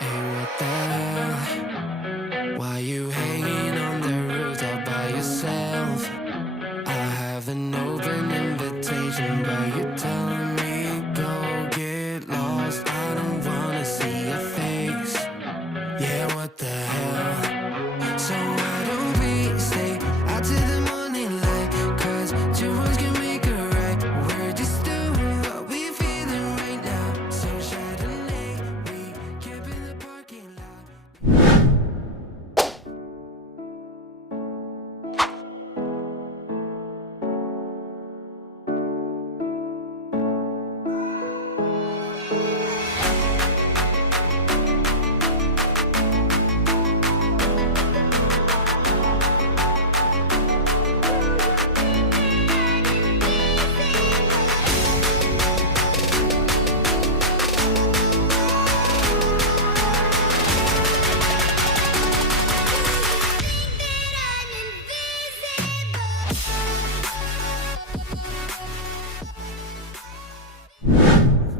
Hey, what the hell? Why you hanging on the roof all by yourself? I have an open invitation, but you're telling me go get lost. I don't wanna see your face. Yeah, what the hell? So why don't we stay out till the morning light? 'Cause two words can make a right. We're just doing what we feeling right now. So Chardonnay, we camp in the parking lot.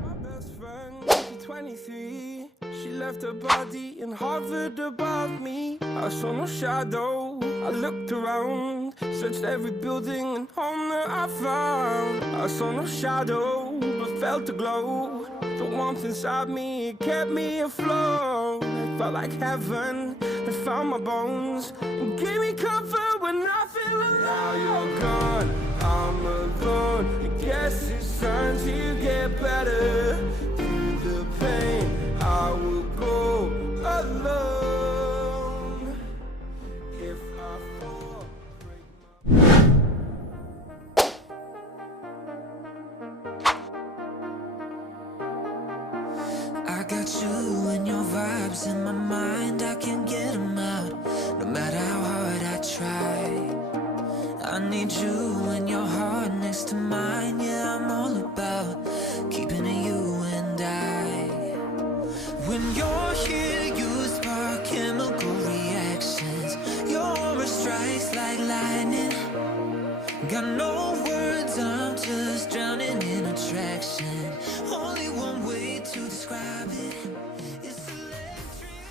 My best friend, she's 23. She left her body in Harvard above me. I saw no shadow. I looked around, searched every building and home that I found. I saw no shadow, but felt a glow. The warmth inside me, it kept me afloat. It felt like heaven. It found my bones and gave me comfort when I feel alone. Now you're gone, I'm alone. I guess it's time to get better. Through the pain, I will go alone. If I fall, break my... I got you and your vibes in my mind, I can't get them out, no matter how hard I try. I need you and your heart next to mine, yeah, I'm all about keeping it you and I. When you're here, you spark chemical reactions. Your aura strikes like lightning. Got no words, I'm just drowning in attraction. Only one way to describe it. It's electric.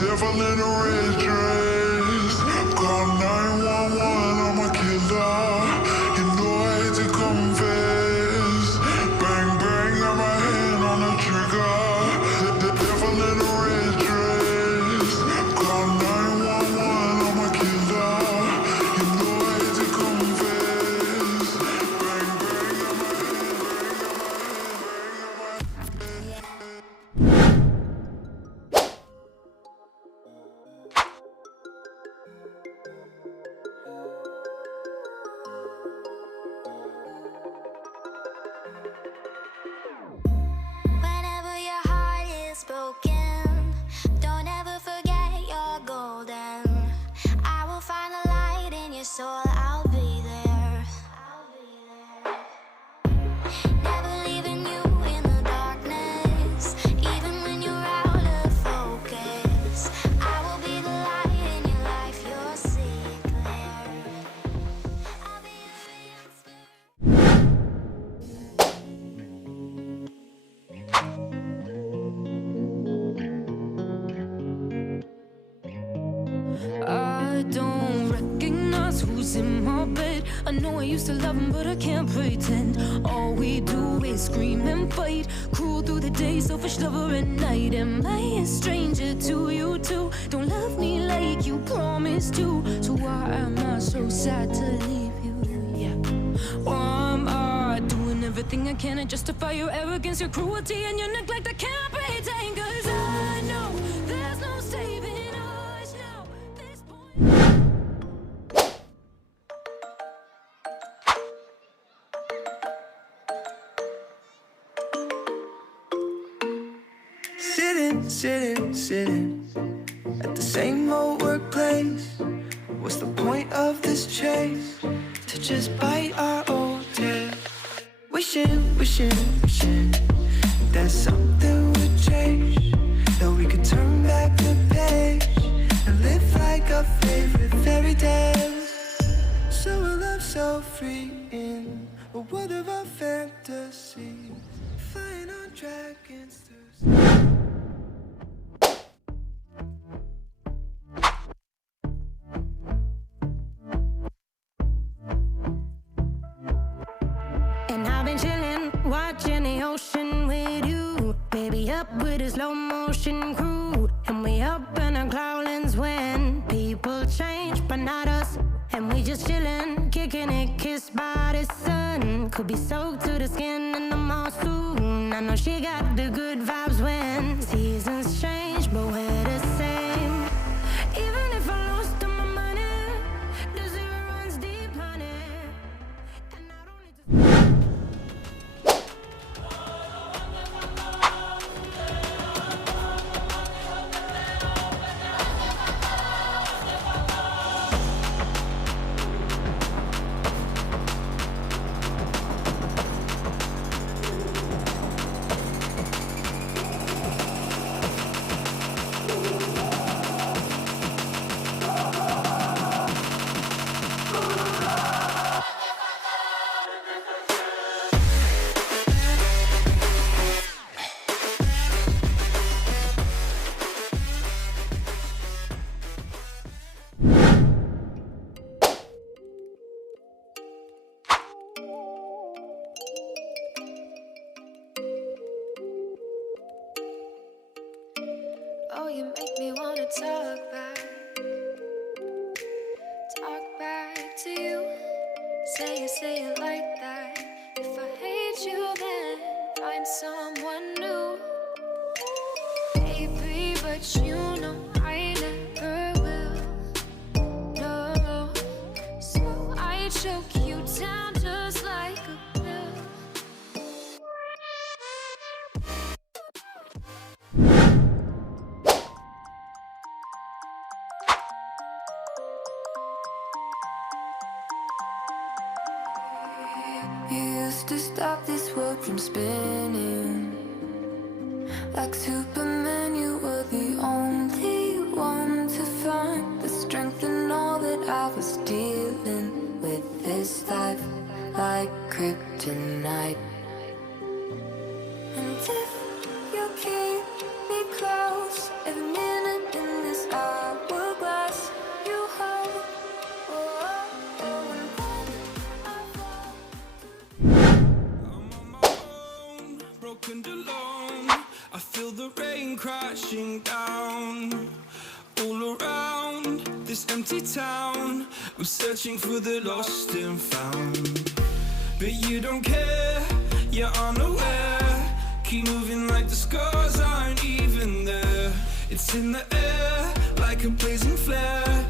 Devil in a red dress. Call 911, I'm a killer. You know I hate to confess. Bang, bang, got my hand on the trigger. The devil in a red dress. Call 911, I'm a killer. You know I hate to confess. Bang, bang, got my Whenever your heart is broken, don't ever forget you're golden. I will find the light in your soul, I'll be there. Never leaving you in the darkness, even when you're out of focus. I will be the light in your life, you'll see it clear. I'll be your I don't recognize who's in my bed. I know I used to love him, but I can't pretend. All we do is scream and fight, cruel through the day, selfish lover at night. Am I a stranger to you too? Don't love me like you promised to. So why am I so sad to leave you? Yeah. Why am I doing everything everything I can to justify your arrogance, your cruelty, and your neglect. I can't pretend, 'cause I know there's no saving us now. This point. Sitting at the same old workplace. What's the point of this chase? To just bite our old tail. Wishing that something would change, that we could turn back the page and live like our favorite fairy tales. So a love so free in a world of our fantasies, flying on dragons through. Watching the ocean with you, baby, up with a slow motion crew. And we up in our clouds when people change, but not us. And we just chillin', kicking it, kissed by the sun. Could be soaked to the skin in the mall soon. I know she got the good vibes when seasons change, but we're the same. Even if I lost all my money, the zero runs deep, honey. And I don't need to. Oh, you make me wanna talk back to you. Say it like that. If I hate you, then find someone new. Baby, but you know I never will. No, so I choke you down just like a pill. You used to stop this world from spinning. Like Superman, you were the only one to find the strength in all that I was dealing with. This life like kryptonite. And if you keep me close, every minute in this hourglass you hold. Broken alone, I feel the rain crashing down all around this empty town. I'm searching for the lost and found, but you don't care, you're unaware. Keep moving like the scars aren't even there. It's in the air like a blazing flare.